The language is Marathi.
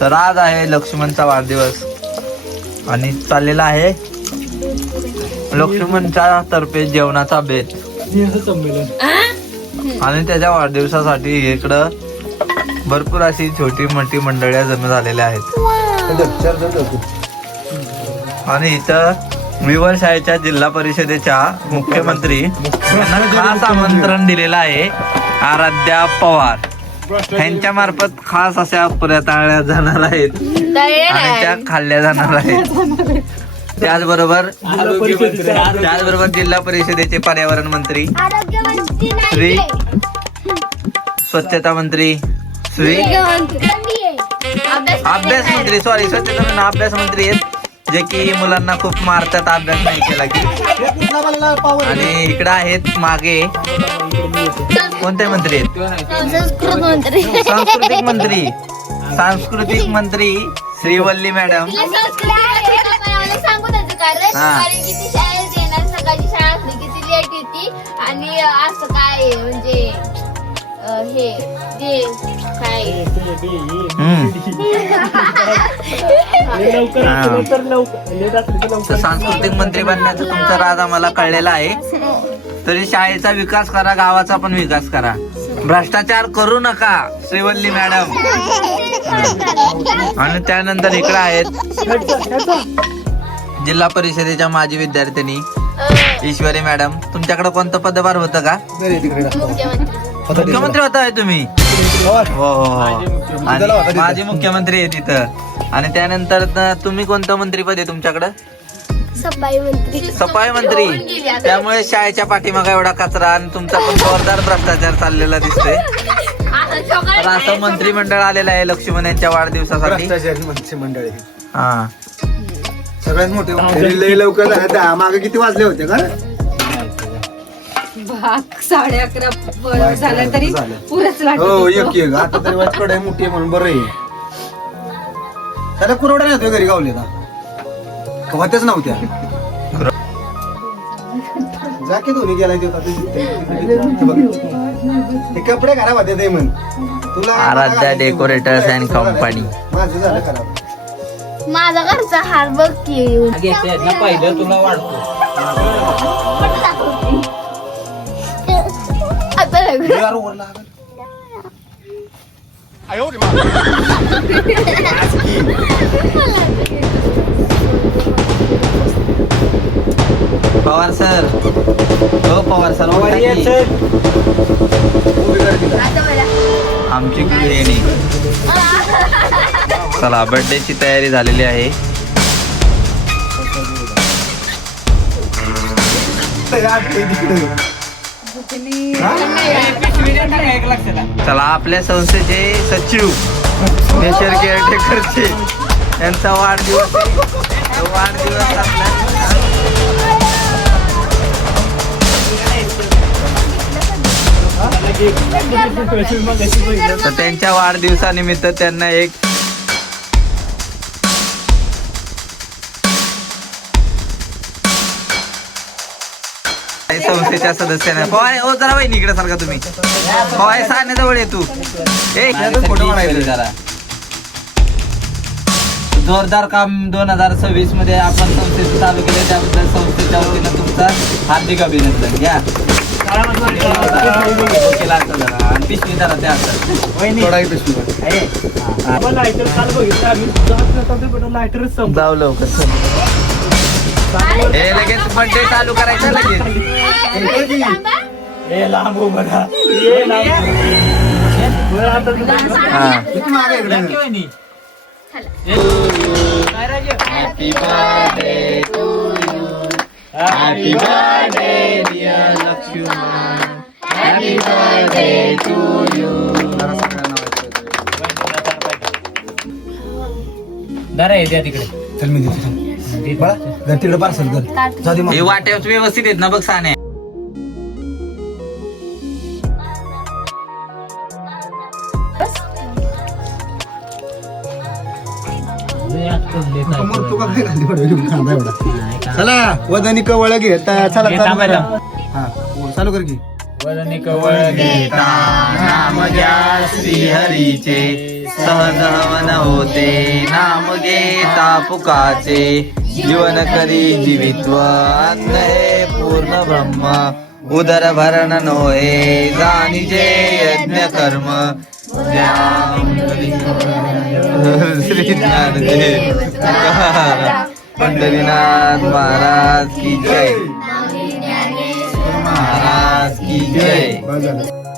तर आज आहे लक्ष्मणचा वाढदिवस. आणि चाललेला आहे लक्ष्मणच्या तर्फे जेवणाचा बेत. आणि त्याच्या वाढदिवसासाठी इकडं भरपूर अशी छोटी मोठी मंडळ्या जमा झालेल्या आहेत. आणि इथं विवर शाळेच्या जिल्हा परिषदेच्या मुख्यमंत्री यांना खास आमंत्रण दिलेलं आहे आराध्या पवार. यांच्या मार्फत खास अशा पुऱ्या ताळल्या जाणार आहेत. आणि त्या खाल्ल्या जाणार आहेत. त्याचबरोबर त्याचबरोबर जिल्हा परिषदेचे पर्यावरण मंत्री श्री स्वच्छता मंत्री श्री अभ्यास मंत्री सॉरी स्वच्छता मंत्री, अभ्यास मंत्री आहेत जे की मुलांना खूप मारतात अभ्यास नाही केला की. आणि इकडे आहेत मागे कोणते मंत्री आहेत? संस्कृत मंत्री. सांस्कृतिक मंत्री. सांस्कृतिक मंत्री श्रीवल्ली मॅडम. हा. आणि असं काय म्हणजे हे काय. तर सांस्कृतिक मंत्री बनण्याचं तुमचा राज आम्हाला कळलेला आहे. तरी शाळेचा विकास करा गावाचा पण विकास करा. भ्रष्टाचार करू नका श्रीवल्ली मॅडम. आणि त्यानंतर इकडे आहेत. जिल्हा परिषदेच्या माजी विद्यार्थिनी ईश्वरी मॅडम. तुमच्याकडे कोणतं पदभार होतं का? मुख्यमंत्री मुख्यमंत्री होता आहे तुम्ही? हो. हो हो आणि माजी मुख्यमंत्री आहे तिथं. आणि त्यानंतर तुम्ही कोणतं मंत्रीपद आहे तुमच्याकडं? सफाई मंत्री. सफाई मंत्री. त्यामुळे शाळेच्या पाठीमागा एवढा कचरा आणि तुमचा पण जोरदार भ्रष्टाचार चाललेला दिसतोय. तर असं मंत्रिमंडळ आलेलं आहे लक्ष्मण यांच्या वाढदिवसासाठी. भ्रष्टाचारी माणसे मंडळी हा. सगळ्यात मोठे लय लवकर झालं. दहा मागे किती वाजले होते का? भाग साडे अकरा वर झालं तरी झालं. पुरच हो लागत एक एक. आता तरी वाच कडे मोठी आहे म्हणून बरं आहे. त्याला कुरवडा नाही होतो घरी गावले ना होत्याच नव्हत्या? जा की दोन्ही गेला ते आता ते- बघ. ते कपडे खराब होते ते म्हण. तुला आराध्या डेकोरेटर्स अँड कंपनी माझं झालं खराब. माझा घरचा हार बघ की. पाहिलं तुला वाढतो. यार वर लागल. पवार सर. हो पवार सर आमची गृहिणी चला बर्थडेची तयारी झालेली आहे. चला आपल्या संस्थेचे सचिव नेचर केअरटेकरचे यांचा वाढदिवस वाढदिवस आपला तर त्यांच्या वाढदिवसानिमित्त त्यांना एक संस्थेच्या सदस्यांना. पवाय ओ जरा वहिनी इकडे सारखा तुम्ही. पवाय सांगण्याजवळ ये तू. ए फोटो जरा जोरदार काम दोन हजार सव्वीसमध्ये आपण संस्थेचं चालू केलं. त्याबद्दल संस्थेच्या वतीनं तुमचं हार्दिक अभिनंदन. घ्या असता जरा. आणि पिशवी जरा त्या हातात. थोडा एक पिशवी भर. जाऊ लवकर चल. हे लगेच बर्थडे चालू करायचा लगेच हा किती मागे इकडे? जरा सगळ्यांना वाचायचं. चल मी देतो बाळा घर तिकडे पार्सल कर. जाऊ दे मग. हे वाट्या व्यवस्थित आहेत ना बघ साने. समोर तुका काय घालते बरं, एवढं? कांदा एवढा. चला वदनी कवळ घेता चला चालू करा. हा चालू कर की. नाम घ्या श्रीहरीचे. सहज हवन होते नाम घेता पुकाचे. जीवन करी जीवित्व अन्न हे पूर्ण ब्रह्म. उदर भरण नोहे जाणीचे यज्ञ कर्म. श्री ज्ञानदेव तुकाराम, पंढरीनाथ महाराज की जय. महाराज की जय.